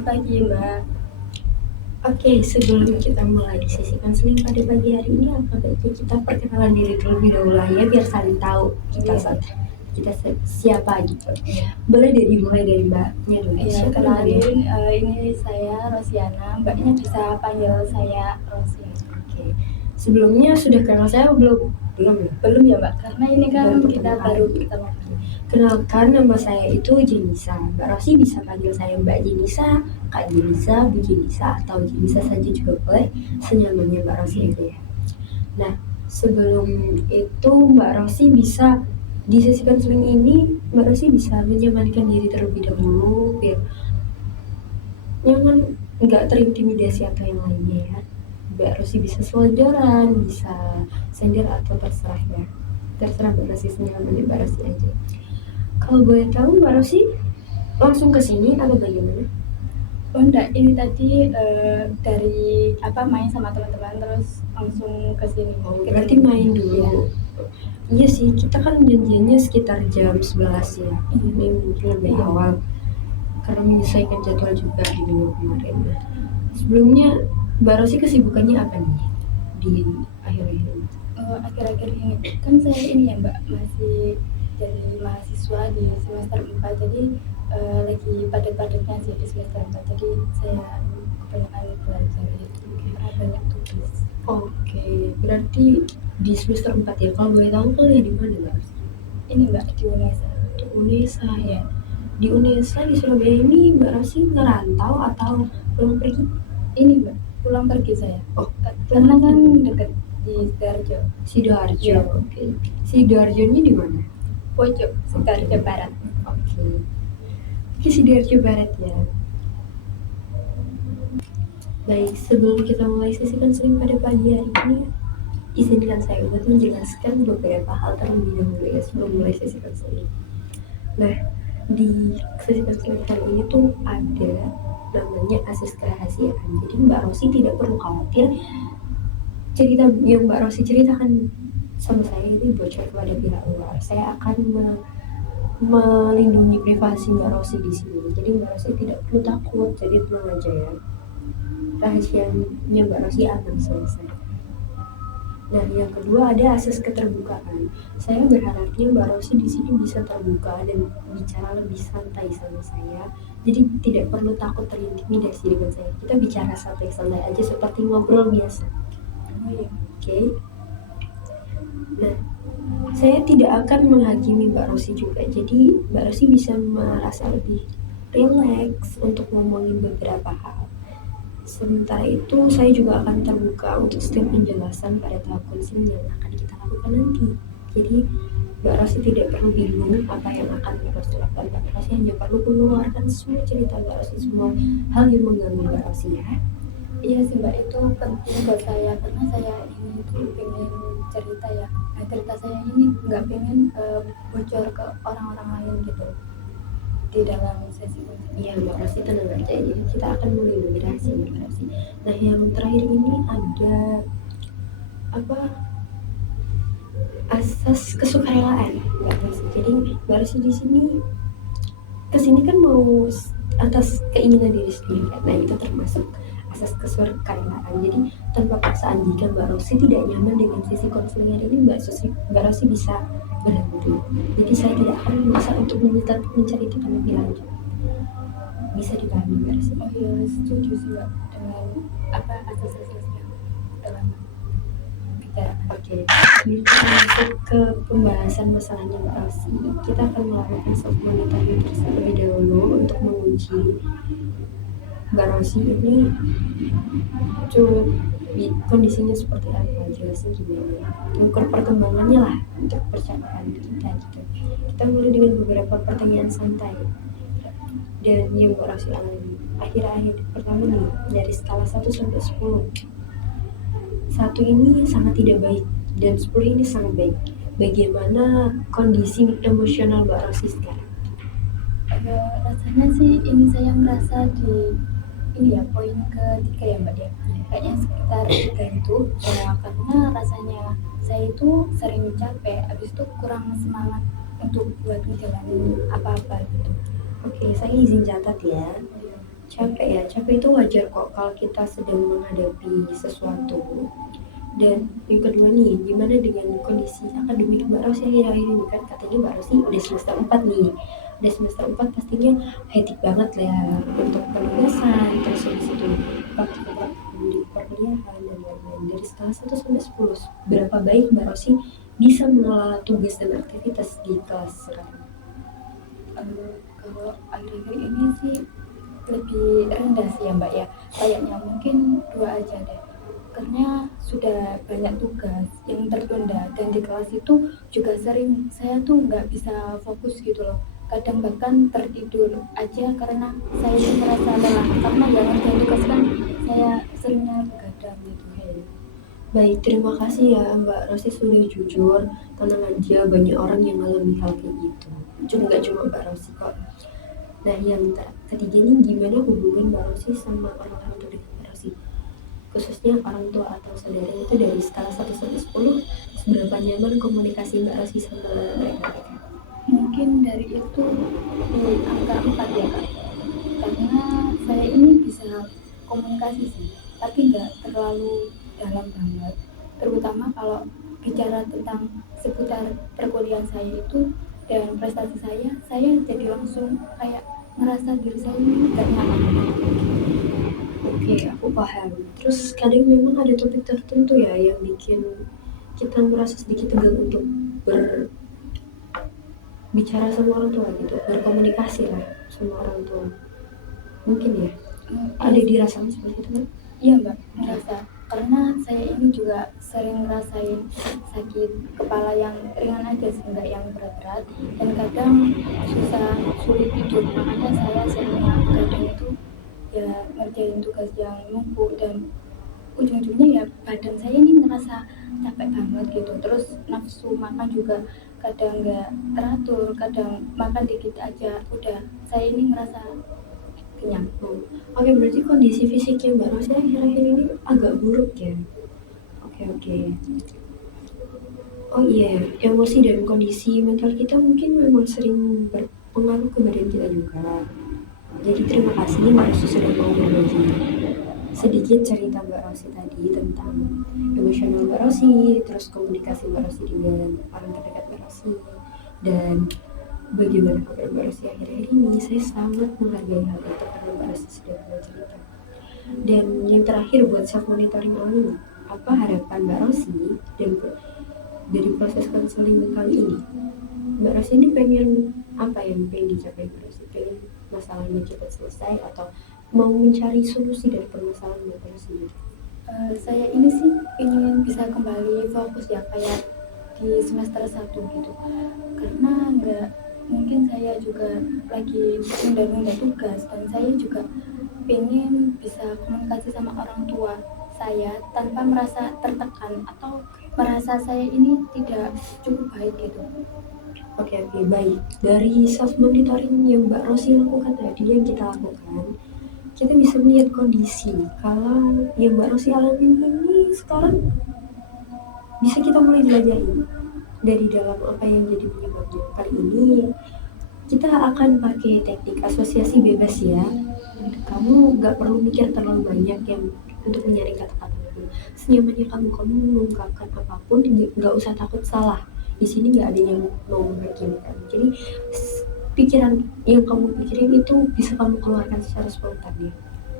Selamat pagi, Mbak. Oke, sebelum kita mulai sesi konseling pada pagi hari ini, apa baiknya kita perkenalan diri terlebih dahulu ya, biar saling tahu kita siapa gitu. Boleh mulai dari Mbaknya dulu. Iya, Siapa namanya? kenalin, ini saya Rosiana. Mbaknya bisa panggil saya Rosiana. Oke. Sebelumnya sudah kenal saya belum? Belum ya, Mbak, karena ini kan Baru kita pertama baru kali. pertama kali. Kenalkan, nama saya itu Jenisa. Mbak Rosi bisa panggil saya Mbak Jenisa, Kak Jenisa, Bu Jenisa, atau Jenisa saja juga boleh. Senyamannya Mbak Rosi aja ya. Nah, sebelum itu Mbak Rosi bisa di sesi konseling ini Mbak Rosi bisa menyamankan diri terlebih dahulu biar nyaman, nggak terintimidasi atau yang lainnya ya. Mbak Rosi bisa selonjoran, bisa sender atau terserah ya. Terserah Mbak Rosi, senyamannya Mbak Rosi aja. Kalau boleh tahu Mbak Rosi langsung ke sini atau bagaimana? Oh enggak, ini tadi dari main sama teman-teman terus langsung ke sini. Oh, berarti main dulu. Iya. Iya sih, kita kan janjiannya sekitar jam 11 ya. Ini mungkin lebih awal karena menyesuaikan jadwal juga di minggu kemarin. Nah, sebelumnya Mbak Rosi kesibukannya apa nih di akhir-akhir ini? Akhir-akhir ini kan saya ini ya, Mbak, masih jadi mahasiswa di semester 4, jadi lagi padat-padatnya sih di semester 4, jadi saya kebanyakan belajar itu karena banyak tugas. Oke, berarti di semester 4 ya. Kalau boleh tahu kuliah di mana Mbak Rosi? Ini Mbak, di UNESA. UNESA ya. Di UNESA di Surabaya ini Mbak Rosi ngerantau atau pulang pergi? Ini Mbak, pulang pergi saya. Oh, karena kan dekat di Sidoarjo. Sidoarjo. Ya. Oke. Sidoarjo ini di mana? Pojok, Sidoarjo Barat. Oke. Oke, Sidoarjo Barat ya. Baik, sebelum kita mulai sesi konseling pada pagi hari ini, izinkan saya untuk menjelaskan beberapa hal terlebih dahulu ya sebelum mulai sesi konseling. Nah, di sesi konseling kali ini tuh ada namanya akses kerahasiaan. Jadi Mbak Rosi tidak perlu khawatir cerita yang Mbak Rosi ceritakan sama saya itu bocor kepada pihak luar. Saya akan melindungi privasi Mbak Rosi di sini. Jadi Mbak Rosi tidak perlu takut, jadi tenang aja ya. Rahasianya Mbak Rosi aman selesai. Nah, yang kedua ada akses keterbukaan. Saya berharapnya Mbak Rosi di sini bisa terbuka dan bicara lebih santai sama saya. Jadi tidak perlu takut terintimidasi dengan saya. Kita bicara santai-santai aja seperti ngobrol biasa. Oke. Nah, saya tidak akan menghakimi Mbak Rosi juga. Jadi Mbak Rosi bisa merasa lebih rileks untuk ngomongin beberapa hal. Sementara itu, saya juga akan terbuka untuk setiap penjelasan pada tahap konseling yang akan kita lakukan nanti. Jadi, Mbak Rosi tidak perlu bingung apa yang akan Mbak Rosi lakukan. Mbak Rosi hanya perlu mengeluarkan semua cerita Mbak Rosi, semua hal yang mengganggu Mbak Rosi ya. Iya sih Mbak, itu penting buat saya karena saya ini tuh pengen cerita ya. Nah, cerita saya ini nggak pengen bocor ke orang-orang lain gitu di dalam sesi konseling. Iya Mbak Rosi, tenang aja ya, kita akan melindungi rahasia Mbak Rosi. Nah, yang terakhir ini ada asas kesukarelaan Mbak Rosi. Jadi Mbak Rosi di sini kesini kan mau atas keinginan diri sendiri kan. Nah, itu termasuk asas kesukarelaan. Jadi tanpa paksaan, jika Mbak Rosi tidak nyaman dengan sisi konseling hari ini, Mbak Rosi bisa berhenti. Jadi saya tidak akan memaksa untuk menceritakan lebih lanjut. Bisa dipahami Mbak Rosi? Oh iya, setuju sih Mbak dengan asas-asas yang dalam bicara. Oke, kita masuk ke pembahasan masalahnya Mbak Rosi. Kita akan melakukan self monitoring terlebih dahulu untuk menguji Mbak Rosi ini kondisinya seperti apa, jelasnya gimana, ukur perkembangannya lah untuk percakapan kita gitu. Kita mulai dengan beberapa pertanyaan santai dan yang Mbak Rosi alami. Akhir-akhir pertama nih, dari skala 1 sampai 10. 1 ini sangat tidak baik dan 10 ini sangat baik. Bagaimana kondisi emosional Mbak Rosi sekarang? Rasanya sih ini saya merasa di ini ya poin ketiga ya Mbak ya. Kayaknya sekitar 3 itu karena rasanya saya itu sering capek, habis itu kurang semangat untuk buat menjalani apa-apa gitu. Oke, saya izin catat ya. Capek itu wajar kok kalau kita sedang menghadapi sesuatu. Dan yang kedua nih, gimana dengan kondisi akademik Mbak Rosi akhir-akhir ini? Kan katanya Mbak Rosi udah semester 4 nih. Udah semester 4 pastinya hektik banget lah ya untuk penugasan, terus habis itu praktik di perkuliahan dan lain-lain. Dari skala 1 sampai 10, berapa baik Mbak Rosi bisa mengelola tugas dan aktivitas di kelas sekarang? Kalau akhir-akhir ini sih lebih rendah sih ya Mbak ya. Kayaknya mungkin 2 aja deh. Karena sudah banyak tugas yang tertunda dan di kelas itu juga sering saya tuh nggak bisa fokus gitu loh. Kadang bahkan tertidur aja karena saya itu merasa lelah karena yang ngerjain tugas kan saya seringnya begadang gitu. Baik, terima kasih ya Mbak Rosi sudah jujur. Tenang aja, banyak orang yang ngalami hal kayak gitu. Nggak cuma Mbak Rosi kok. Nah, yang ketiga nih, gimana hubungan Mbak Rosi sama orang-orang terdekat Mbak Rosi? Khususnya orang tua atau saudara itu dari skala 1 sampai 10, seberapa nyaman komunikasi Mbak Rosi sama mereka? Mungkin dari itu di angka 4 ya Kak. Karena saya ini bisa komunikasi sih, tapi nggak terlalu dalam banget. Terutama kalau bicara tentang seputar perkuliahan saya itu dan prestasi saya jadi langsung kayak ngerasa diri saya ini nggak nyaman. Oke, aku paham. Terus kadang memang ada topik tertentu ya yang bikin kita merasa sedikit tegang untuk berbicara sama orang tua gitu, berkomunikasi lah sama orang tua. Mungkin ya, ada dirasakan seperti itu kan? Iya Mbak, ngerasa. Karena saya ini juga sering ngerasain sakit kepala yang ringan aja sih, nggak yang berat-berat. Dan kadang sulit tidur, makanya saya seringnya kadang itu ya ngerjain tugas yang numpuk dan ujung-ujungnya ya badan saya ini ngerasa capek banget gitu. Terus nafsu makan juga kadang nggak teratur, kadang makan dikit aja udah saya ini ngerasa kenyang. Oke, berarti kondisi fisiknya Mbak Rosi akhir-akhir ini agak buruk ya? Oke. Oh iya, emosi dan kondisi mental kita mungkin memang sering berpengaruh ke badan kita juga. Jadi terima kasih Mbak Rosi sudah mau berbagi sedikit cerita Mbak Rosi tadi tentang emosional Mbak Rosi, terus komunikasi Mbak Rosi dengan orang terdekat Mbak Rosi, dan bagaimana kabar Mbak Rosi akhir-akhir ini. Saya sangat menghargai hal itu karena Mbak Rosi sudah mau cerita. Dan yang terakhir buat self monitoring orang ini, apa harapan Mbak Rosi dan dari proses konseling kali ini? Mbak Rosi ini pengen apa yang pengen dicapai Mbak Rosi? Pengen masalahnya cepat selesai atau mau mencari solusi dari permasalahan Mbak Rosi? Saya ini sih ingin bisa kembali fokus ya kayak di semester 1 gitu. Karena nggak mungkin saya juga lagi nunda-nunda tugas dan saya juga pengen bisa komunikasi sama orang tua saya tanpa merasa tertekan atau merasa saya ini tidak cukup baik gitu. Oke, baik. Dari self monitoring yang Mbak Rosi lakukan tadi, yang kita lakukan, kita bisa melihat kondisi kalau yang Mbak Rosi alamin ini sekarang bisa kita mulai jelajahin dari dalam apa yang jadi penyebabnya. Kali ini kita akan pakai teknik asosiasi bebas ya. Kamu gak perlu mikir terlalu banyak yang untuk menyaring kata-kata itu. Senyamannya kamu mengungkapkan apapun, gak usah takut salah. Di sini nggak ada yang mau menghakimi kamu. Jadi pikiran yang kamu pikirin itu bisa kamu keluarkan secara spontan ya.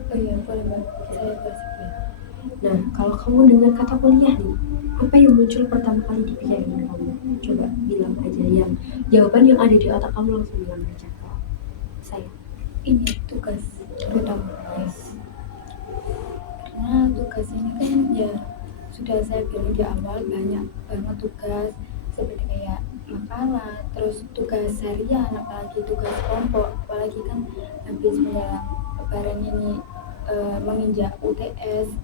Oh iya boleh Mbak, saya bersedia. Nah, kalau kamu dengan kata kuliah nih, apa yang muncul pertama kali di pikiran kamu? Coba bilang aja yang jawaban yang ada di otak kamu, langsung bilang aja ke saya. Ini tugas terutama karena tugas ini kan ya sudah saya bilang di awal banyak banget tugas seperti kayak makalah, terus tugas harian, apalagi tugas kelompok, apalagi kan habis menjelang lebaran ini menginjak UTS.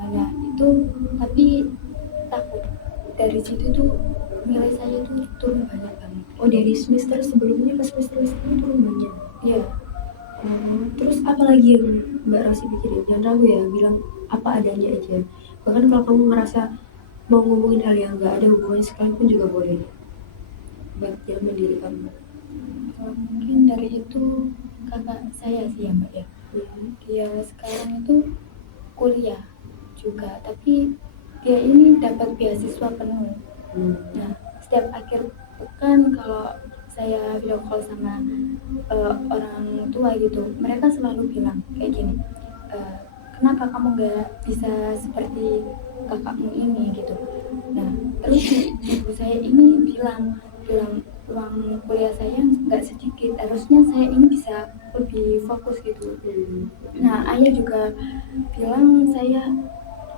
Nah itu tapi takut dari situ tuh nilai saya tuh turun banyak banget. Oh, dari semester sebelumnya ke semester ini turun banyak? Iya. Terus apa lagi yang Mbak Rosi pikirin? Jangan ragu ya, bilang apa adanya aja. Bahkan kalau kamu ngerasa mau ngomongin hal yang gak ada hubungannya sekalipun juga boleh. Buat yang mandiri kamu. Mungkin dari itu kakak saya sih ya Mbak ya. Iya. Dia sekarang itu kuliah juga, tapi dia ini dapat beasiswa penuh. Nah, setiap akhir pekan kalau saya video call sama orang tua gitu, mereka selalu bilang kayak gini, "Eh, kenapa kamu nggak bisa seperti kakakmu ini gitu." Nah, terus ibu saya ini bilang bilang uang kuliah saya nggak sedikit, harusnya saya ini bisa lebih fokus gitu. Nah, ayah juga bilang saya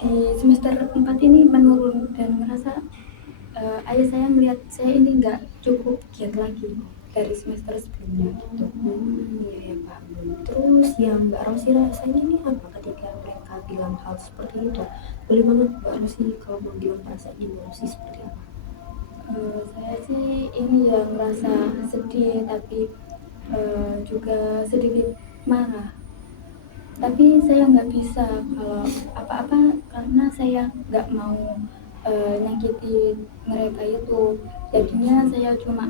di semester 4 ini menurun dan merasa ayah saya melihat saya ini nggak cukup giat lagi dari semester sebelumnya gitu. Iya ya paham. Terus yang Mbak Rosi rasain ini apa ketika mereka bilang hal seperti itu? Boleh banget Mbak Rosi kalau mau bilang perasaan Mbak Rosi seperti apa? Saya sih ini ya merasa sedih, tapi juga sedikit marah. Tapi saya nggak bisa kalau apa-apa karena saya nggak mau nyakiti mereka itu. Jadinya saya cuma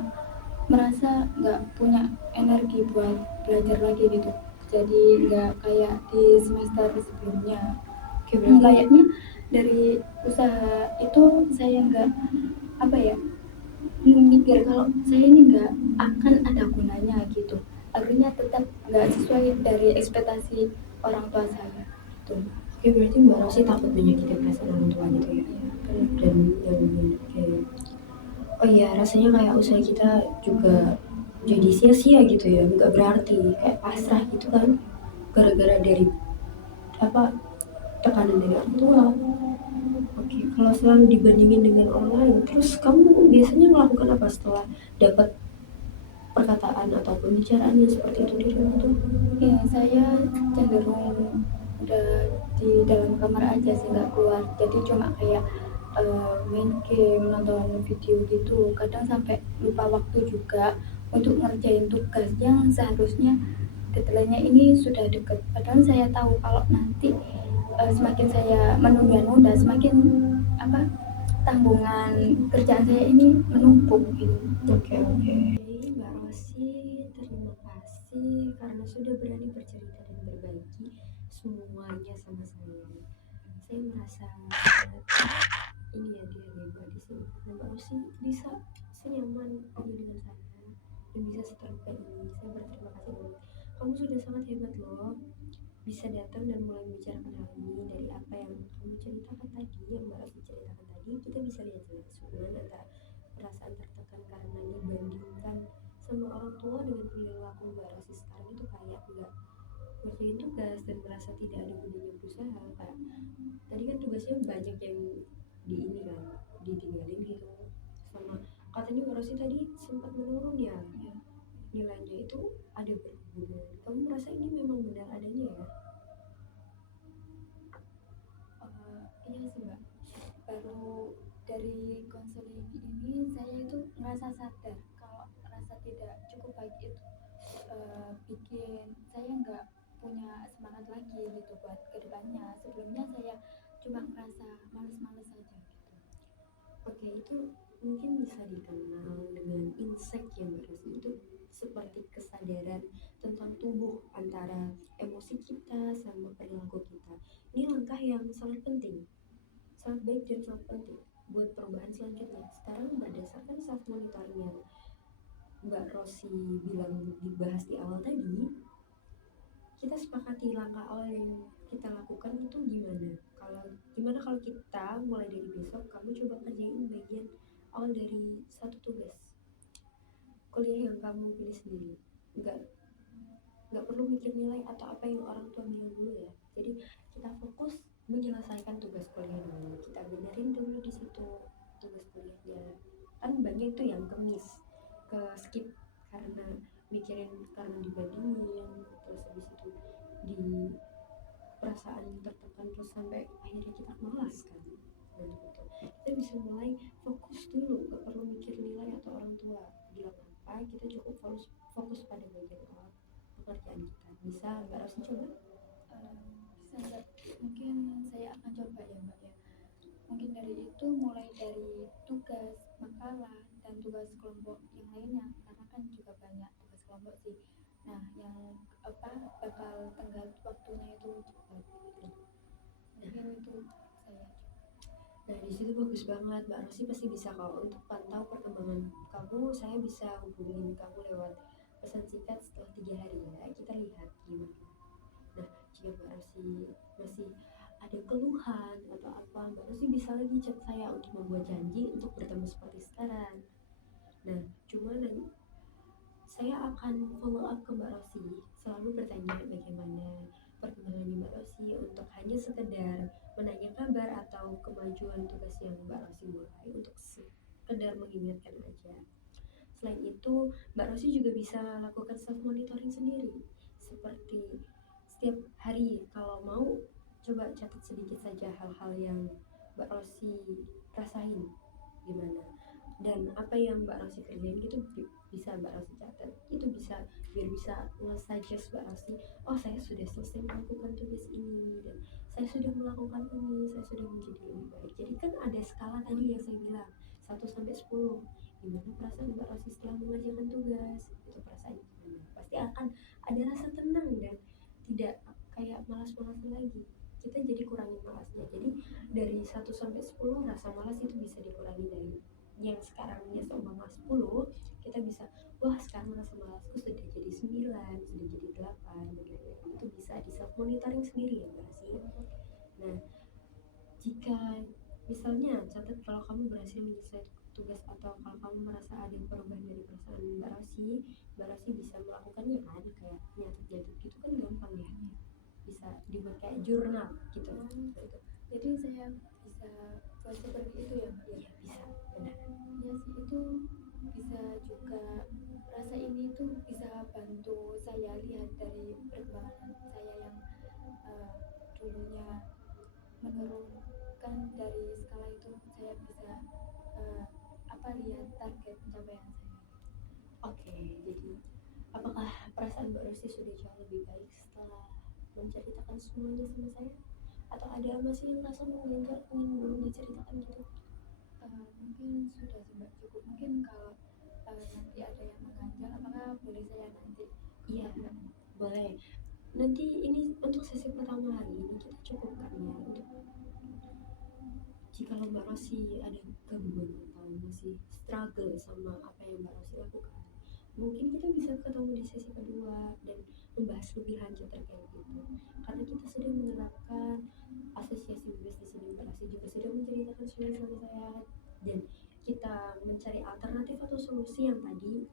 merasa nggak punya energi buat belajar lagi gitu. Jadi nggak kayak di semester sebelumnya. Oke, berarti Kayaknya dari usaha itu saya nggak apa ya mikir kalau saya ini nggak akan ada gunanya gitu. Akhirnya tetap nggak sesuai dari ekspektasi orang tua saya gitu. oke, berarti Mbak Rosi takut menyakiti perasaan orang tua gitu ya. Iya, Dan yang kayak oh iya rasanya kayak usaha kita juga jadi sia-sia gitu ya, nggak berarti kayak pasrah gitu kan, gara-gara dari apa tekanan dari orang tua. Oke, kalau selalu dibandingin dengan orang lain, terus kamu biasanya melakukan apa setelah dapat perkataan atau pembicaraan yang seperti itu dari orang tua? ya saya cenderung udah di dalam kamar aja sih nggak keluar. Jadi cuma kayak main game, nonton video gitu. Kadang sampai lupa waktu juga untuk ngerjain tugas yang seharusnya deadline-nya ini sudah dekat. Padahal saya tahu kalau nanti semakin saya menunda-nunda, semakin apa tanggungan kerjaan saya ini menumpuk gitu. Oke, oke. Mbak Rosi, terima kasih karena sudah berani bercerita dan berbagi semuanya sama saya. Saya merasa sangat ini ya dihargai di sini karena Mbak Rosi bisa senyaman ini dengan saya dan bisa seterbuka ini. Saya berterima kasih banget. Kamu sudah sangat hebat loh, bisa datang dan mulai membicarakan hal ini. Dari apa yang kamu ceritakan tadi, yang Mbak Rosi ceritakan tadi, kita bisa lihat jelas hubungan antara perasaan tertekan karena dibandingkan sama orang tua dengan perilaku Mbak Rosi sekarang itu kayak enggak ngerjain tugas dan merasa tidak ada gunanya berusaha. Kayak tadi kan tugasnya banyak yang di ini kan ditinggalin gitu, sama katanya Mbak Rosi tadi sempat menurun ya, nilainya itu ada berhubungan. Kamu merasa ini memang benar adanya ya? Iya sih mbak, baru dari konseling ini saya itu merasa sadar kalau rasa tidak cukup baik itu bikin saya nggak punya semangat lagi gitu buat kedepannya. Sebelumnya saya cuma merasa males-males saja gitu. Oke, itu mungkin bisa dikenal dengan insight yang berarti itu seperti kesadaran tentang tubuh antara emosi kita sama perilaku kita. Ini langkah yang sangat penting, sangat baik dan sangat penting buat perubahan selanjutnya. Sekarang berdasarkan self monitoring yang Mbak Rosi bilang dibahas di awal tadi, kita sepakati langkah awal yang kita lakukan itu gimana kalau kita mulai dari besok kamu coba kerjain bagian awal dari satu tugas kuliah yang kamu pilih sendiri, nggak nggak perlu mikir nilai atau apa yang orang tua bilang dulu ya. Jadi kita fokus menyelesaikan tugas kuliah dulu, kita benerin dulu di situ tugas kuliahnya. Kan banyak itu yang ke skip karena mikirin, karena dibandingin, terus habis itu di perasaan tertekan, terus sampai akhirnya kita malas kan. Nah gitu, kita bisa mulai fokus dulu, gak perlu mikir nilai atau orang tua bilang apa, kita cukup fokus pada bagian awal pekerjaan kita. Bisa Mbak Rosi coba? Bisa mbak, mungkin saya akan coba ya mbak ya. Mungkin dari itu mulai dari tugas makalah dan tugas kelompok yang lainnya, karena kan juga banyak tugas kelompok sih. Nah yang bakal tenggat waktunya itu cepat gitu. Mungkin itu saya. Nah di situ bagus banget, Mbak Rosi pasti bisa kok untuk pantau perkembangan kamu. Saya bisa hubungin kamu lewat pesan singkat setelah 3 hari ya. Kita lihat gimana. Nah jika Mbak Rosi masih ada keluhan atau apa, Mbak Rosi bisa lagi chat saya untuk membuat janji untuk bertemu seperti sekarang. Nah cuma nanti saya akan follow up ke Mbak Rosi, selalu bertanya bagaimana perkembangannya Mbak Rosi untuk hanya sekedar menanya kabar atau kemajuan tugas yang Mbak Rosi mulai, untuk sekedar mengingatkan aja. Selain itu, Mbak Rosi juga bisa lakukan self monitoring sendiri, seperti setiap hari kalau mau coba catat sedikit saja hal-hal yang Mbak Rosi rasain gimana, dan apa yang Mbak Rosi kerjain gitu bisa Mbak Rosi catat. Itu bisa biar bisa nge-suggest Mbak Rosi, oh saya sudah selesai melakukan tugas ini dan saya sudah melakukan ini, saya sudah menjadi lebih baik. Jadi kan ada skala tadi yang saya bilang 1 sampai 10, gimana perasaan Mbak Rosi setelah mengerjakan tugas, itu perasaannya gimana, pasti akan ada rasa tenang dan tidak kayak malas-malasan lagi. Kita jadi kurangin malasnya. Jadi dari 1 sampai 10 rasa malas itu bisa dikurangi. Dari yang sekarangnya seumpama 10, kita bisa, wah sekarang rasa malasku sudah jadi 9, sudah jadi 8 dan lain-lain. Itu bisa di self monitoring sendiri ya Mbak Rosi. Nah jika misalnya catat kalau kamu berhasil menyelesaikan tugas atau kalau kamu merasa ada perubahan dari perasaan Mbak Rosi bisa melakukannya kan, kayak nyatet-nyatet gitu kan gampang ya, bisa dibuat kayak jurnal gitu. Gitu. Jadi saya bisa buat seperti itu ya Mbak? Iya bisa, benar. Ya sih, itu bisa juga, rasa ini tuh bisa bantu saya lihat dari perkembangan saya yang dulunya menurunkan dari skala itu. Saya bisa lihat target pencapaian saya. Oke, jadi apakah perasaan Mbak Rosi sudah jauh lebih baik setelah menceritakan semuanya sama saya? Atau ada masih yang rasa mengganjal, ingin belum diceritakan gitu? Mungkin sudah sih Mbak, cukup. Mungkin kalau nanti ada yang mengganjal, apakah boleh saya nanti? Iya, boleh. Nanti ini untuk sesi pertama hari ini kita cukupkan ya, untuk jika Mbak Rosi ada gangguan atau masih struggle sama apa yang Mbak Rosi lakukan, mungkin kita bisa ketemu di sesi kedua dan membahas lebih lanjut terkait itu. Karena kita sudah menerapkan asosiasi bebas di sini, Mbak Rosi juga sudah menceritakan semuanya sama saya, dan kita mencari alternatif atau solusi yang tadi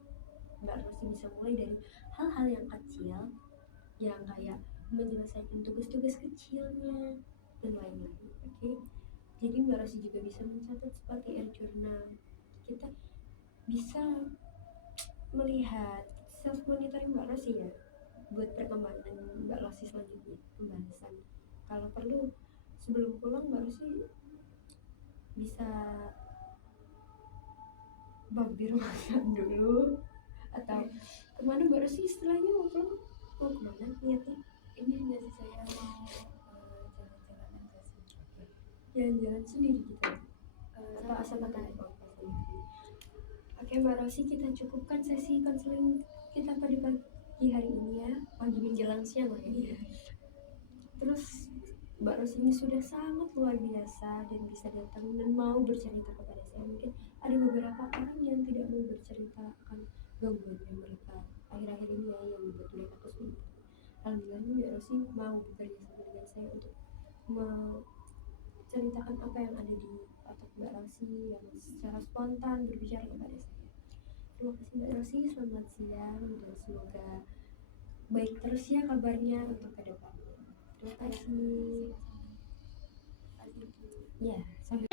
Mbak Rosi bisa mulai dari hal-hal yang kecil, yang kayak menyelesaikan tugas-tugas kecilnya dan lain-lain. Oke? Jadi Mbak Rosi juga bisa mencatat seperti air journal. Kita bisa melihat self monitoring Mbak Rosi ya, buat perkembangan Mbak Rosi selanjutnya, pembahasan. Kalau perlu sebelum pulang Mbak Rosi bisa mampir makan dulu, atau kemana Mbak Rosi setelahnya mau pulang? Mau kemana niatnya? Ini hanya saya mau jalan-jalan aja sih. Jalan-jalan sendiri gitu atau asal makan. Oke Mbak Rosi, kita cukupkan sesi konseling kita pada pagi hari ini ya, pagi menjelang siang lah ya. Terus Mbak Rosi ini sudah sangat luar biasa dan bisa datang dan mau bercerita kepada saya. Mungkin ada beberapa orang yang tidak mau bercerita akan gangguan yang mereka akhir-akhir ini ya, yang membuat mereka kesulitan. Alhamdulillah Mbak Rosi mau bekerja sama dengan saya untuk menceritakan apa yang ada di otak Mbak Rosi, yang secara spontan berbicara kepada saya. Terima kasih Mbak Rosi, selamat siang dan semoga baik terus ya kabarnya untuk ke depannya. Terima kasih. Terima kasih. Ya, sampai